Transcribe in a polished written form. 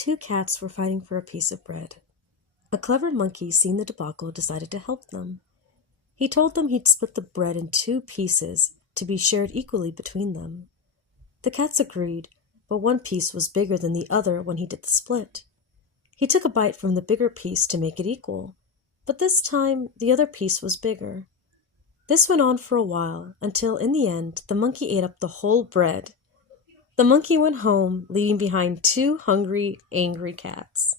Two cats were fighting for a piece of bread. A clever monkey, seeing the debacle, decided to help them. He told them he'd split the bread in two pieces to be shared equally between them. The cats agreed, but one piece was bigger than the other when he did the split. He took a bite from the bigger piece to make it equal, but this time the other piece was bigger. This went on for a while, until in the end the monkey ate up the whole bread. The monkey went home, leaving behind two hungry, angry cats.